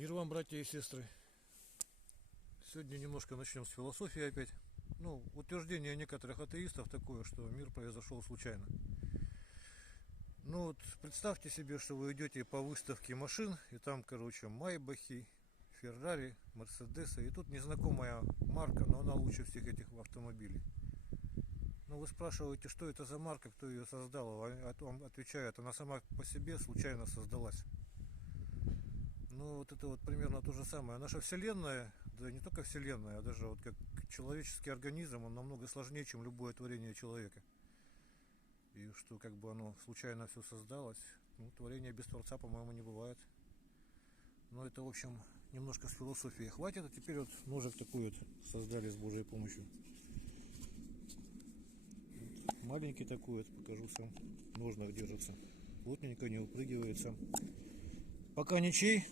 Мир вам, братья и сестры. Сегодня немножко начнем с философии опять. Ну, утверждение некоторых атеистов такое, что мир произошел случайно. Ну вот, представьте себе, что вы идете по выставке машин, и там, короче, Майбахи, Феррари, Мерседесы, и тут незнакомая марка, но она лучше всех этих автомобилей. Ну, вы спрашиваете, что это за марка, кто ее создал, а он отвечает, она сама по себе случайно создалась. Ну, вот это вот примерно то же самое. Наша Вселенная, да не только Вселенная, а даже вот как человеческий организм, он намного сложнее, чем любое творение человека. И что как бы оно случайно все создалось. Ну, творение без Творца, по-моему, не бывает. Но это, в общем, немножко с философией хватит. А теперь вот ножик такой вот создали с Божьей помощью. Маленький такой вот, покажу сам. В ножнах держится. Плотненько, не упрыгивается. Пока ничей.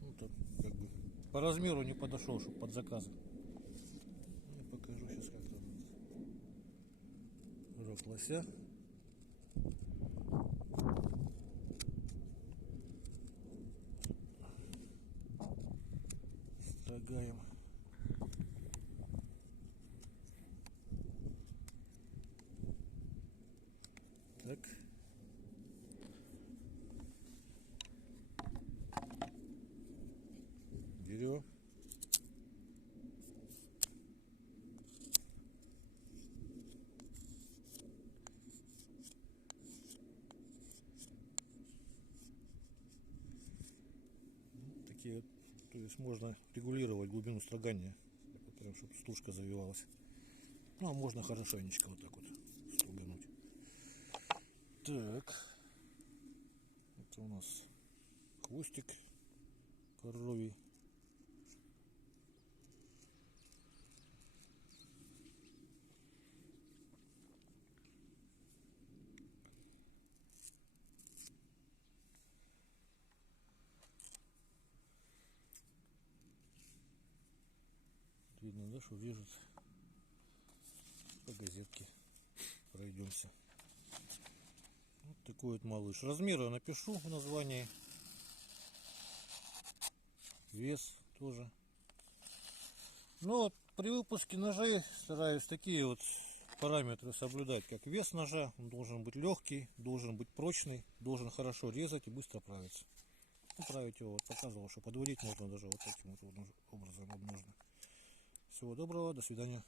Ну, так, как бы по размеру не подошел, чтобы под заказы. Я покажу сейчас как там. Рог лося. Строгаем. Так. Берем. Такие вот, то есть можно регулировать глубину строгания, прям чтобы стужка завивалась. Ну а можно хорошенечко вот так вот стругануть. Так, это у нас хвостик коровий. Видно, да, что режет. По газетке пройдемся. Вот такой вот малыш. Размеры напишу в названии. Вес тоже. Но вот при выпуске ножей стараюсь такие вот параметры соблюдать, как вес ножа. Он должен быть легкий, должен быть прочный, должен хорошо резать и быстро правиться. Править его, вот показывал, что подводить можно даже вот таким вот образом можно. Всего доброго, до свидания.